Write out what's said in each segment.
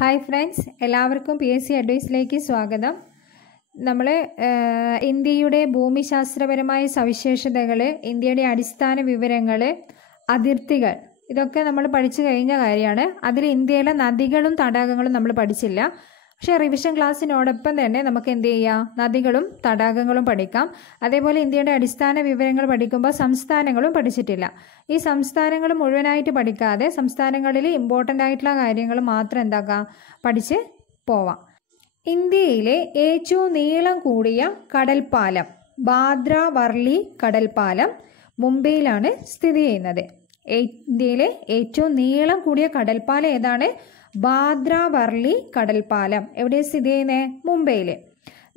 Hi friends, എല്ലാവർക്കും PSc അഡ്വൈസിലേക്ക് സ്വാഗതം. നമ്മൾ ഇന്ത്യയുടെ ഭൂമിശാസ്ത്രപരമായ സവിശേഷതകൾ, ഇന്ത്യയുടെ അടിസ്ഥാന വിവരങ്ങൾ, അതിർത്തികൾ ഇതൊക്കെ നമ്മൾ പഠിച്ചു കഴിഞ്ഞ കാര്യമാണ്. അതിൽ ഇന്ത്യയിലെ നദികളും തടാകങ്ങളും നമ്മൾ പഠിച്ചില്ല. പക്ഷേ റിവിഷൻ ക്ലാസ്സിനോടൊപ്പം തന്നെ നമുക്ക് എന്ത് ചെയ്യാം, നദികളും തടാകങ്ങളും പഠിക്കാം. അതേപോലെ ഇന്ത്യയുടെ അടിസ്ഥാന വിവരങ്ങൾ പഠിക്കുമ്പോൾ സംസ്ഥാനങ്ങളും പഠിച്ചിട്ടില്ല. ഈ സംസ്ഥാനങ്ങൾ മുഴുവനായിട്ട് പഠിക്കാതെ സംസ്ഥാനങ്ങളിൽ ഇമ്പോർട്ടൻ്റ് ആയിട്ടുള്ള കാര്യങ്ങൾ മാത്രം എന്താക്കാം, പഠിച്ച് പോവാം. ഇന്ത്യയിലെ ഏറ്റവും നീളം കൂടിയ കടൽപ്പാലം ബാന്ദ്ര വർലി കടൽപ്പാലം മുംബൈയിലാണ് സ്ഥിതി ചെയ്യുന്നത്. ഇന്ത്യയിലെ ഏറ്റവും നീളം കൂടിയ കടൽപ്പാലം ഏതാണ്? ബാന്ദ്ര വർലി കടൽപ്പാലം. എവിടെ സ്ഥിതി ചെയ്യുന്നത്? മുംബൈയിൽ.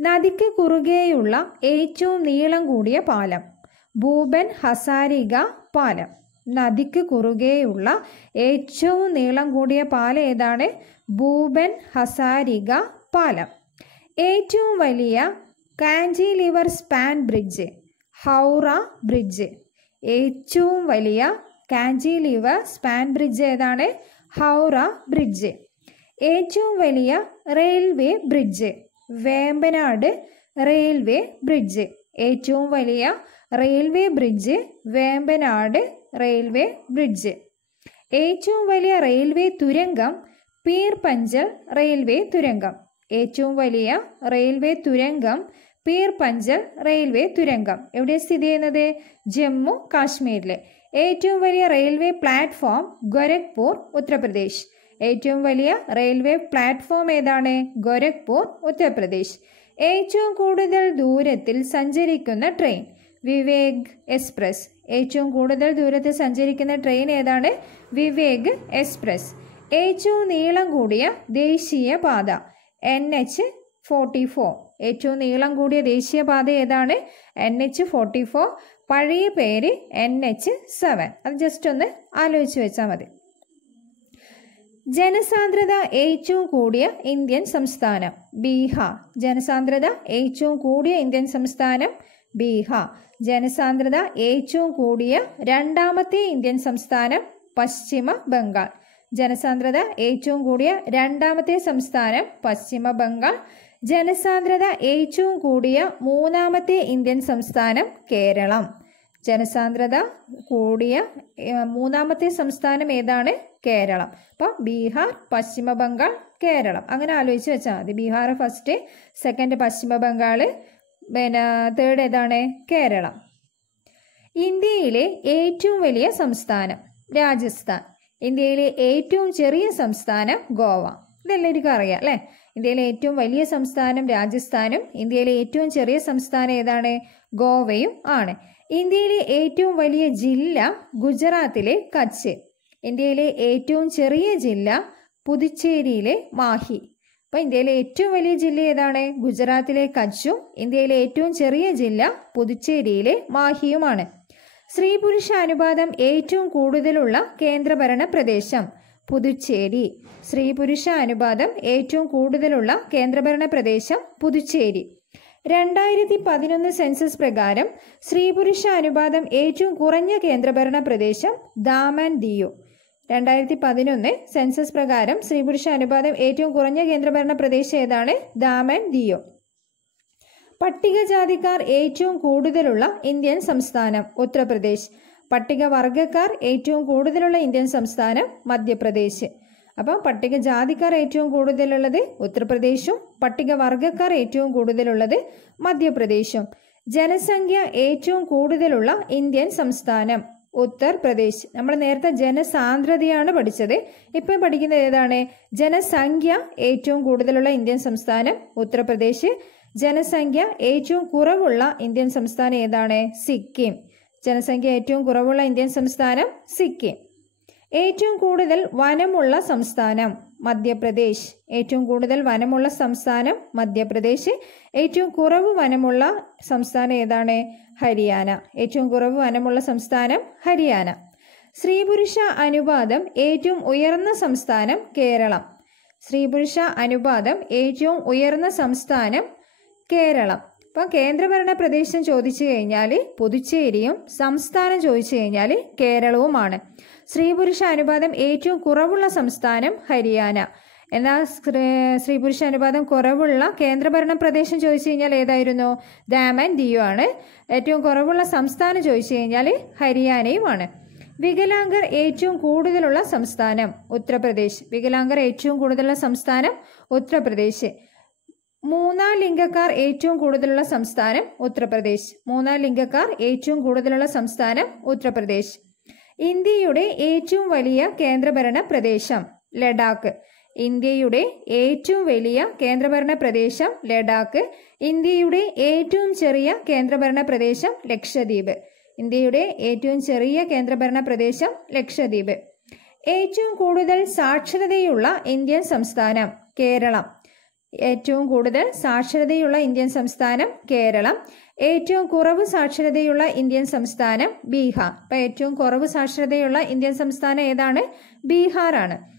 നദിക്ക് കുറുകെയുള്ള ഏറ്റവും നീളം കൂടിയ പാലം ഭൂപൻ ഹസാരിക പാലം. നദിക്ക് കുറുകെയുള്ള ഏറ്റവും നീളം കൂടിയ പാലം ഏതാണ്? ഭൂപൻ ഹസാരിക പാലം. ഏറ്റവും വലിയ കാഞ്ചിലിവർ സ്പാൻ ബ്രിഡ്ജ് ഹൗറ ബ്രിഡ്ജ്. ഏറ്റവും വലിയ കാഞ്ചിലിവർ സ്പാൻ ബ്രിഡ്ജ് ഏതാണ്? ഹൗറ ബ്രിഡ്ജ്. ഏറ്റവും വലിയ railway bridge Vembanad railway bridge. ഏറ്റവും വലിയ railway bridge Vembanad railway bridge. ഏറ്റവും വലിയ റെയിൽവേ തുരങ്കം പീർ പഞ്ചൽ റെയിൽവേ തുരങ്കം. ഏറ്റവും വലിയ റെയിൽവേ തുരങ്കം പീർ പഞ്ചൽ റെയിൽവേ തുരങ്കം. എവിടെ സ്ഥിതി ചെയ്യുന്നത്? ജമ്മു കാശ്മീരിലെ. ഏറ്റവും വലിയ റെയിൽവേ പ്ലാറ്റ്ഫോം ഗോരഖ്പൂർ ഉത്തർപ്രദേശ്. ഏറ്റവും വലിയ റെയിൽവേ പ്ലാറ്റ്ഫോം ഏതാണ്? ഗോരഖ്പൂർ ഉത്തർപ്രദേശ്. ഏറ്റവും കൂടുതൽ ദൂരത്തിൽ സഞ്ചരിക്കുന്ന ട്രെയിൻ വിവേക് എക്സ്പ്രസ്. ഏറ്റവും കൂടുതൽ ദൂരത്തിൽ സഞ്ചരിക്കുന്ന ട്രെയിൻ ഏതാണ്? വിവേക് എക്സ്പ്രസ്. ഏറ്റവും നീളം കൂടിയ ദേശീയപാത NH44. ഏറ്റവും നീളം കൂടിയ ദേശീയപാത ഏതാണ്? NH44. പഴയ പേര് NH7. അത് ജസ്റ്റ് ഒന്ന് ആലോചിച്ച് വെച്ചാൽ മതി. ജനസാന്ദ്രത ഏറ്റവും കൂടിയ ഇന്ത്യൻ സംസ്ഥാനം ബീഹാർ. ജനസാന്ദ്രത ഏറ്റവും കൂടിയ ഇന്ത്യൻ സംസ്ഥാനം ബീഹാർ. ജനസാന്ദ്രത ഏറ്റവും കൂടിയ രണ്ടാമത്തെ ഇന്ത്യൻ സംസ്ഥാനം പശ്ചിമ ബംഗാൾ. ജനസാന്ദ്രത ഏറ്റവും കൂടിയ രണ്ടാമത്തെ സംസ്ഥാനം പശ്ചിമ ബംഗാൾ. ജനസാന്ദ്രത ഏറ്റവും കൂടിയ മൂന്നാമത്തെ ഇന്ത്യൻ സംസ്ഥാനം കേരളം. ജനസാന്ദ്രത കൂടിയ മൂന്നാമത്തെ സംസ്ഥാനം ഏതാണ്? കേരളം. അപ്പോൾ ബീഹാർ, പശ്ചിമ ബംഗാൾ, കേരളം അങ്ങനെ ആലോചിച്ച് വെച്ചാൽ മതി. ബീഹാർ ഫസ്റ്റ്, സെക്കൻഡ് പശ്ചിമ ബംഗാൾ, പിന്നെ തേർഡ് ഏതാണ്? കേരളം. ഇന്ത്യയിലെ ഏറ്റവും വലിയ സംസ്ഥാനം രാജസ്ഥാൻ. ഇന്ത്യയിലെ ഏറ്റവും ചെറിയ സംസ്ഥാനം ഗോവ. ഇതെല്ലാവർക്കും അറിയാം അല്ലേ? ഇന്ത്യയിലെ ഏറ്റവും വലിയ സംസ്ഥാനം രാജസ്ഥാനും ഇന്ത്യയിലെ ഏറ്റവും ചെറിയ സംസ്ഥാനം ഏതാണ്? ഗോവയും ആണ്. ഇന്ത്യയിലെ ഏറ്റവും വലിയ ജില്ല ഗുജറാത്തിലെ കച്ച്. ഇന്ത്യയിലെ ഏറ്റവും ചെറിയ ജില്ല പുതുച്ചേരിയിലെ മാഹി. അപ്പോൾ ഇന്ത്യയിലെ ഏറ്റവും വലിയ ജില്ല ഏതാണ്? ഗുജറാത്തിലെ കച്ചും ഇന്ത്യയിലെ ഏറ്റവും ചെറിയ ജില്ല പുതുച്ചേരിയിലെ മാഹിയുമാണ്. സ്ത്രീ പുരുഷ അനുപാതം ഏറ്റവും കൂടുതലുള്ള കേന്ദ്രഭരണ പ്രദേശം പുതുച്ചേരി. സ്ത്രീ പുരുഷ അനുപാതം ഏറ്റവും കൂടുതലുള്ള കേന്ദ്രഭരണ പ്രദേശം പുതുച്ചേരി. 2011 സെൻസസ് പ്രകാരം സ്ത്രീ പുരുഷ അനുപാതം ഏറ്റവും കുറഞ്ഞ കേന്ദ്രഭരണ പ്രദേശം ദാമൻ ദിയു. 2011 സെൻസസ് പ്രകാരം സ്ത്രീ പുരുഷ അനുപാതം ഏറ്റവും കുറഞ്ഞ കേന്ദ്രഭരണ പ്രദേശം ഏതാണ്? ദാമൻ ദിയു. പട്ടികജാതിക്കാർ ഏറ്റവും കൂടുതലുള്ള ഇന്ത്യൻ സംസ്ഥാനം ഉത്തർപ്രദേശ്. പട്ടികവർഗക്കാർ ഏറ്റവും കൂടുതലുള്ള ഇന്ത്യൻ സംസ്ഥാനം മധ്യപ്രദേശ്. അപ്പം പട്ടികജാതിക്കാർ ഏറ്റവും കൂടുതലുള്ളത് ഉത്തർപ്രദേശും പട്ടികവർഗക്കാർ ഏറ്റവും കൂടുതലുള്ളത് മധ്യപ്രദേശും. ജനസംഖ്യ ഏറ്റവും കൂടുതലുള്ള ഇന്ത്യൻ സംസ്ഥാനം ഉത്തർപ്രദേശ്. നമ്മൾ നേരത്തെ ജനസാന്ദ്രതയാണ് പഠിച്ചത്. ഇപ്പം പഠിക്കുന്നത് ഏതാണ്? ജനസംഖ്യ ഏറ്റവും കൂടുതലുള്ള ഇന്ത്യൻ സംസ്ഥാനം ഉത്തർപ്രദേശ്. ജനസംഖ്യ ഏറ്റവും കുറവുള്ള ഇന്ത്യൻ സംസ്ഥാനം ഏതാണ്? സിക്കിം. ജനസംഖ്യ ഏറ്റവും കുറവുള്ള ഇന്ത്യൻ സംസ്ഥാനം സിക്കിം. ഏറ്റവും കൂടുതൽ വനമുള്ള സംസ്ഥാനം മധ്യപ്രദേശ്. ഏറ്റവും കൂടുതൽ വനമുള്ള സംസ്ഥാനം മധ്യപ്രദേശ്. ഏറ്റവും കുറവ് വനമുള്ള സംസ്ഥാനം ഏതാണ്? ഹരിയാന. ഏറ്റവും കുറവ് വനമുള്ള സംസ്ഥാനം ഹരിയാന. സ്ത്രീ പുരുഷ അനുപാതം ഏറ്റവും ഉയർന്ന സംസ്ഥാനം കേരളം. സ്ത്രീ പുരുഷ അനുപാതം ഏറ്റവും ഉയർന്ന സംസ്ഥാനം കേരളം. അപ്പോൾ കേന്ദ്രഭരണ പ്രദേശം ചോദിച്ചു കഴിഞ്ഞാൽ പുതുച്ചേരിയും സംസ്ഥാനം ചോദിച്ചു കഴിഞ്ഞാൽ കേരളവുമാണ്. സ്ത്രീ പുരുഷ അനുപാതം ഏറ്റവും കുറവുള്ള സംസ്ഥാനം ഹരിയാന. എന്നാൽ സ്ത്രീ പുരുഷ അനുപാതം കുറവുള്ള കേന്ദ്രഭരണ പ്രദേശം ചോദിച്ചു കഴിഞ്ഞാൽ ഏതായിരുന്നു? ദാം ആൻഡ് ദിയു ആണ്. ഏറ്റവും കുറവുള്ള സംസ്ഥാനം ചോദിച്ചു കഴിഞ്ഞാൽ ഹരിയാനയുമാണ്. വികലാംഗർ ഏറ്റവും കൂടുതലുള്ള സംസ്ഥാനം ഉത്തർപ്രദേശ്. വികലാംഗർ ഏറ്റവും കൂടുതലുള്ള സംസ്ഥാനം ഉത്തർപ്രദേശ്. മൂന്നാം ലിംഗക്കാർ ഏറ്റവും കൂടുതലുള്ള സംസ്ഥാനം ഉത്തർപ്രദേശ്. മൂന്നാം ലിംഗക്കാർ ഏറ്റവും കൂടുതലുള്ള സംസ്ഥാനം ഉത്തർപ്രദേശ്. ഇന്ത്യയുടെ ഏറ്റവും വലിയ കേന്ദ്രഭരണ പ്രദേശം ലഡാക്ക്. ഇന്ത്യയുടെ ഏറ്റവും വലിയ കേന്ദ്രഭരണ പ്രദേശം ലഡാക്ക്. ഇന്ത്യയുടെ ഏറ്റവും ചെറിയ കേന്ദ്രഭരണ പ്രദേശം ലക്ഷദ്വീപ്. ഇന്ത്യയുടെ ഏറ്റവും ചെറിയ കേന്ദ്രഭരണ പ്രദേശം ലക്ഷദ്വീപ്. ഏറ്റവും കൂടുതൽ സാക്ഷരതയുള്ള ഇന്ത്യൻ സംസ്ഥാനം കേരളം. ഏറ്റവും കൂടുതൽ സാക്ഷരതയുള്ള ഇന്ത്യൻ സംസ്ഥാനം കേരളം. ഏറ്റവും കുറവ് സാക്ഷരതയുള്ള ഇന്ത്യൻ സംസ്ഥാനം ബീഹാർ. അപ്പോൾ ഏറ്റവും കുറവ് സാക്ഷരതയുള്ള ഇന്ത്യൻ സംസ്ഥാനം ഏതാണ്? ബീഹാറാണ്.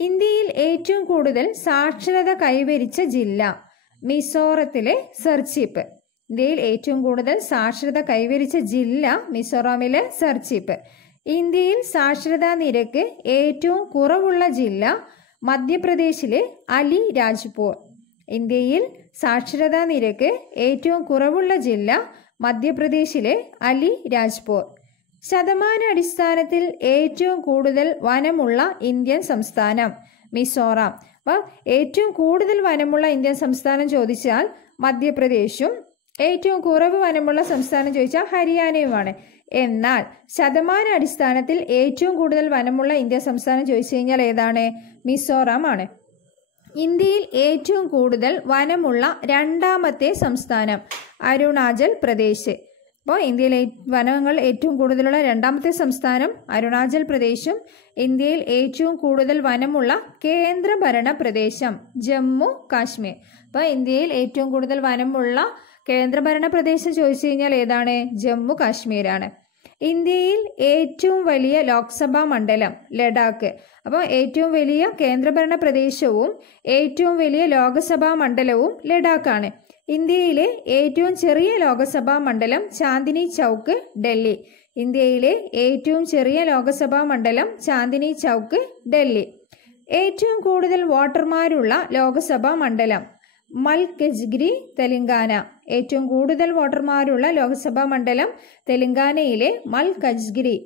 ഇന്ത്യയിൽ ഏറ്റവും കൂടുതൽ സാക്ഷരത കൈവരിച്ച ജില്ല മിസോറത്തിലെ സർച്ചിപ്പ്. ഇന്ത്യയിൽ ഏറ്റവും കൂടുതൽ സാക്ഷരത കൈവരിച്ച ജില്ല മിസോറാമിലെ സർച്ചിപ്പ്. ഇന്ത്യയിൽ സാക്ഷരതാ നിരക്ക് ഏറ്റവും കുറവുള്ള ജില്ല മധ്യപ്രദേശിലെ അലി രാജ്പൂർ. ഇന്ത്യയിൽ സാക്ഷരതാ നിരക്ക് ഏറ്റവും കുറവുള്ള ജില്ല മധ്യപ്രദേശിലെ അലി രാജ്പൂർ. ശതമാനാടിസ്ഥാനത്തിൽ ഏറ്റവും കൂടുതൽ വനമുള്ള ഇന്ത്യൻ സംസ്ഥാനം മിസോറാം. അപ്പോൾ ഏറ്റവും കൂടുതൽ വനമുള്ള ഇന്ത്യൻ സംസ്ഥാനം ചോദിച്ചാൽ മധ്യപ്രദേശും ഏറ്റവും കുറവ് വനമുള്ള സംസ്ഥാനം ചോദിച്ചാൽ ഹരിയാനയുമാണ്. എന്നാൽ ശതമാനാടിസ്ഥാനത്തിൽ ഏറ്റവും കൂടുതൽ വനമുള്ള ഇന്ത്യൻ സംസ്ഥാനം ചോദിച്ചു കഴിഞ്ഞാൽ ഏതാണ്? മിസോറാം ആണ്. ഇന്ത്യയിൽ ഏറ്റവും കൂടുതൽ വനമുള്ള രണ്ടാമത്തെ സംസ്ഥാനം അരുണാചൽ പ്രദേശ്. അപ്പോൾ ഇന്ത്യയിൽ വനങ്ങൾ ഏറ്റവും കൂടുതലുള്ള രണ്ടാമത്തെ സംസ്ഥാനം അരുണാചൽ പ്രദേശും ഇന്ത്യയിൽ ഏറ്റവും കൂടുതൽ വനമുള്ള കേന്ദ്രഭരണ പ്രദേശം ജമ്മു കാശ്മീർ. അപ്പോൾ ഇന്ത്യയിൽ ഏറ്റവും കൂടുതൽ വനമുള്ള കേന്ദ്രഭരണ പ്രദേശം ചോദിച്ചു കഴിഞ്ഞാൽ ഏതാണ്? ജമ്മു കാശ്മീരാണ്. ഇന്ത്യയിൽ ഏറ്റവും വലിയ ലോക്സഭാ മണ്ഡലം ലഡാക്ക്. അപ്പോൾ ഏറ്റവും വലിയ കേന്ദ്രഭരണ പ്രദേശവും ഏറ്റവും വലിയ ലോക്സഭാ മണ്ഡലവും ലഡാക്കാണ്. ഇന്ത്യയിലെ ഏറ്റവും ചെറിയ ലോക്സഭാ മണ്ഡലം ചാന്ദിനി ചൗക്ക് ഡൽഹി. ഇന്ത്യയിലെ ഏറ്റവും ചെറിയ ലോക്സഭാ മണ്ഡലം ചാന്ദിനി ചൗക്ക് ഡൽഹി. ഏറ്റവും കൂടുതൽ വോട്ടർമാരുള്ള ലോക്സഭാ മണ്ഡലം മൽക്കജ്ഗിരി തെലങ്കാന. ഏറ്റവും കൂടുതൽ വോട്ടർമാരുള്ള ലോക്സഭാ മണ്ഡലം തെലങ്കാനയിലെ മൽക്കജ്ഗിരി.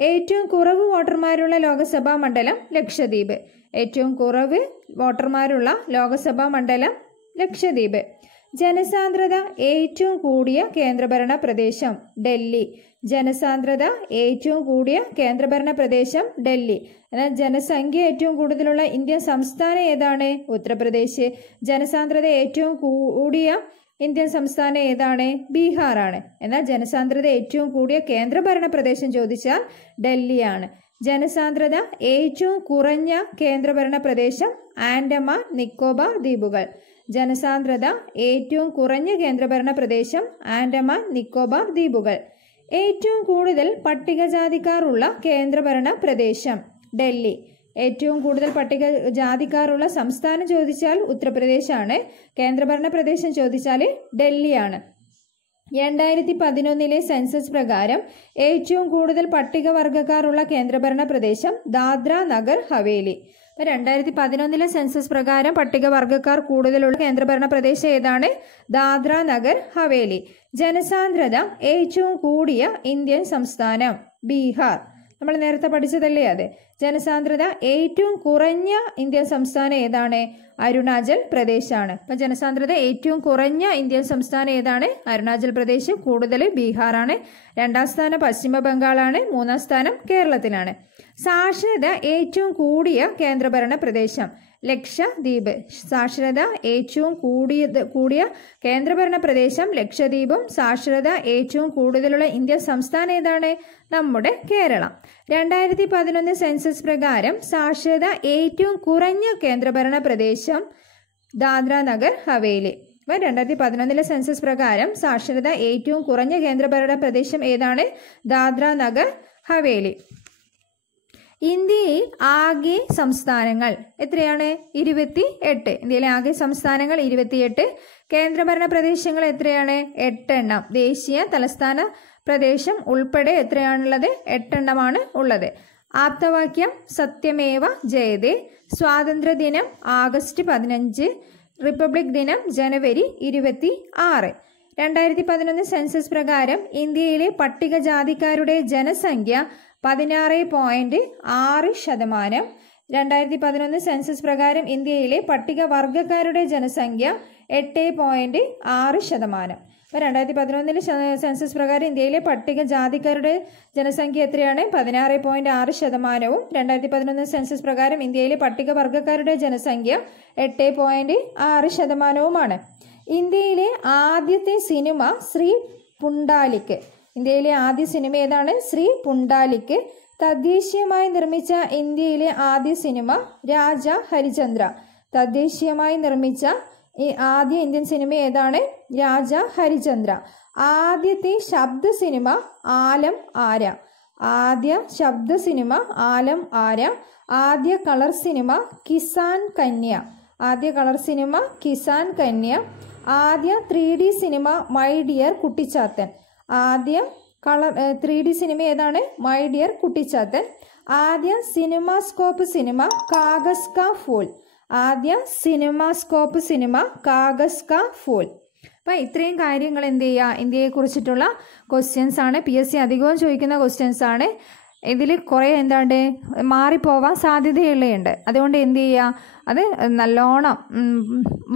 ഏറ്റവും കുറവ് വോട്ടർമാരുള്ള ലോക്സഭാ മണ്ഡലം ലക്ഷദ്വീപ്. ഏറ്റവും കുറവ് വോട്ടർമാരുള്ള ലോക്സഭാ മണ്ഡലം ലക്ഷദ്വീപ്. ജനസാന്ദ്രത ഏറ്റവും കൂടിയ കേന്ദ്രഭരണ പ്രദേശം ഡൽഹി. ജനസാന്ദ്രത ഏറ്റവും കൂടിയ കേന്ദ്രഭരണ പ്രദേശം ഡൽഹി. എന്നാൽ ജനസംഖ്യ ഏറ്റവും കൂടുതലുള്ള ഇന്ത്യൻ സംസ്ഥാനം ഏതാണ്? ഉത്തർപ്രദേശ്. ജനസാന്ദ്രത ഏറ്റവും കൂടിയ ഇന്ത്യൻ സംസ്ഥാനം ഏതാണ്? ബീഹാറാണ്. എന്നാൽ ജനസാന്ദ്രത ഏറ്റവും കൂടിയ കേന്ദ്രഭരണ പ്രദേശം ചോദിച്ചാൽ ഡൽഹിയാണ്. ജനസാന്ദ്രത ഏറ്റവും കുറഞ്ഞ കേന്ദ്രഭരണ പ്രദേശം ആൻഡമാൻ നിക്കോബാർ ദ്വീപുകൾ. ജനസാന്ദ്രത ഏറ്റവും കുറഞ്ഞ കേന്ദ്രഭരണ പ്രദേശം ആൻഡമാൻ നിക്കോബാർ ദ്വീപുകൾ. ഏറ്റവും കൂടുതൽ പട്ടികജാതിക്കാർ ഉള്ള കേന്ദ്രഭരണ പ്രദേശം ഡൽഹി. ഏറ്റവും കൂടുതൽ പട്ടികജാതിക്കാരുള്ള സംസ്ഥാനം ചോദിച്ചാൽ ഉത്തർപ്രദേശാണ്. കേന്ദ്രഭരണ പ്രദേശം ചോദിച്ചാൽ ഡൽഹിയാണ്. 2011 സെൻസസ് പ്രകാരം ഏറ്റവും കൂടുതൽ പട്ടികവർഗക്കാരുള്ള കേന്ദ്രഭരണ പ്രദേശം ദാദ്ര നഗർ ഹവേലി. 2011 സെൻസസ് പ്രകാരം പട്ടികവർഗക്കാർ കൂടുതലുള്ള കേന്ദ്രഭരണ പ്രദേശം ഏതാണ്? ദാദ്ര നഗർ ഹവേലി. ജനസാന്ദ്രത ഏറ്റവും കൂടിയ ഇന്ത്യൻ സംസ്ഥാനം ബീഹാർ. നമ്മൾ നേരത്തെ പഠിച്ചതല്ലേ അത്. ജനസാന്ദ്രത ഏറ്റവും കുറഞ്ഞ ഇന്ത്യൻ സംസ്ഥാനം ഏതാണ്? അരുണാചൽ പ്രദേശാണ്. അപ്പം ജനസാന്ദ്രത ഏറ്റവും കുറഞ്ഞ ഇന്ത്യൻ സംസ്ഥാനം ഏതാണ്? അരുണാചൽ പ്രദേശ്. കൂടുതൽ ബീഹാറാണ്. രണ്ടാം സ്ഥാനം പശ്ചിമ ബംഗാളാണ്. മൂന്നാം സ്ഥാനം കേരളത്തിലാണ്. സാക്ഷരത ഏറ്റവും കൂടിയ കേന്ദ്രഭരണ പ്രദേശം ലക്ഷദ്വീപ്. സാക്ഷരത ഏറ്റവും കൂടിയ കേന്ദ്രഭരണ പ്രദേശം ലക്ഷദ്വീപും. സാക്ഷരത ഏറ്റവും കൂടുതലുള്ള ഇന്ത്യൻ സംസ്ഥാനം ഏതാണ്? നമ്മുടെ കേരളം. 2011 സെൻസസ് പ്രകാരം സാക്ഷരത ഏറ്റവും കുറഞ്ഞ കേന്ദ്രഭരണ പ്രദേശം ദാദ്ര നഗർ ഹവേലി. 2011 സെൻസസ് പ്രകാരം സാക്ഷരത ഏറ്റവും കുറഞ്ഞ കേന്ദ്രഭരണ പ്രദേശം ഏതാണ്? ദാദ്ര നഗർ ഹവേലി. ഇന്ത്യയിൽ ആകെ സംസ്ഥാനങ്ങൾ എത്രയാണ്? 28. ഇന്ത്യയിലെ ആകെ സംസ്ഥാനങ്ങൾ 28. കേന്ദ്രഭരണ പ്രദേശങ്ങൾ എത്രയാണ്? 8 എണ്ണം. ദേശീയ തലസ്ഥാന പ്രദേശം ഉൾപ്പെടെ എത്രയാണുള്ളത്? 8 എണ്ണമാണ് ഉള്ളത്. ആപ്തവാക്യം സത്യമേവ ജയതേ. സ്വാതന്ത്ര്യദിനം ആഗസ്റ്റ് 15. റിപ്പബ്ലിക് ദിനം ജനുവരി 26. 2011 സെൻസസ് പ്രകാരം ഇന്ത്യയിലെ പട്ടികജാതിക്കാരുടെ ജനസംഖ്യ 16.6%. 2011 സെൻസസ് പ്രകാരം ഇന്ത്യയിലെ പട്ടികവർഗക്കാരുടെ ജനസംഖ്യ 8.6%. അപ്പോൾ 2011 സെൻസസ് പ്രകാരം ഇന്ത്യയിലെ പട്ടികജാതിക്കാരുടെ ജനസംഖ്യ എത്രയാണ്? 16.6%. 2011 സെൻസസ് പ്രകാരം ഇന്ത്യയിലെ പട്ടികവർഗക്കാരുടെ ജനസംഖ്യ 8.6%. ഇന്ത്യയിലെ ആദ്യത്തെ സിനിമ ശ്രീ പുണ്ടാലിക്ക്. ഇന്ത്യയിലെ ആദ്യ സിനിമ ഏതാണ്? ശ്രീ പുണ്ടാലിക്ക്. തദ്ദേശീയമായി നിർമ്മിച്ച ഇന്ത്യയിലെ ആദ്യ സിനിമ രാജ ഹരിചന്ദ്ര. തദ്ദേശീയമായി നിർമ്മിച്ച ആദ്യ ഇന്ത്യൻ സിനിമ ഏതാണ്? രാജ ഹരിചന്ദ്ര. ആദ്യത്തെ ശബ്ദ സിനിമ ആലം ആര. ആദ്യ ശബ്ദ സിനിമ ആലം ആര. ആദ്യ കളർ സിനിമ കിസാൻ കന്യ. ആദ്യ കളർ സിനിമ കിസാൻ കന്യ. ആദ്യ 3D cinema my dear Kuttichathan. ആദ്യ കളർ 3D സിനിമ ഏതാണ്? My dear Kuttichathan. ആദ്യ സിനിമാസ്കോപ്പ് സിനിമ കാഗസ് കാ ഫൂൽ. ആദ്യ സിനിമാസ്കോപ്പ് സിനിമ കാഗസ് കാ ഫൂൽ. അപ്പം ഇത്രയും കാര്യങ്ങൾ എന്ത് ചെയ്യുക? ഇന്ത്യയെ കുറിച്ചിട്ടുള്ള ക്വസ്റ്റ്യൻസ് ആണ്. PSC അധികവും ചോദിക്കുന്ന ക്വസ്റ്റ്യൻസ് ആണ്. ഇതിൽ കുറേ എന്താണ്ട് മാറിപ്പോവാൻ സാധ്യതയുള്ളതുണ്ട്. അതുകൊണ്ട് എന്ത് ചെയ്യുക? അത് നല്ലോണം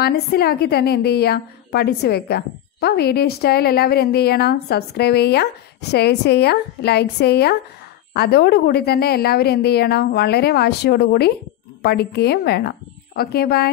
മനസ്സിലാക്കി തന്നെ എന്ത് ചെയ്യുക? പഠിച്ചു വെക്കുക. അപ്പോൾ വീഡിയോ ഇഷ്ടമായാൽ എല്ലാവരും എന്ത് ചെയ്യണം? സബ്സ്ക്രൈബ് ചെയ്യുക, ഷെയർ ചെയ്യുക, ലൈക്ക് ചെയ്യുക. അതോടുകൂടി തന്നെ എല്ലാവരും എന്ത് ചെയ്യണം? വളരെ വാശിയോടുകൂടി പഠിക്കുകയും വേണം. Okay, by.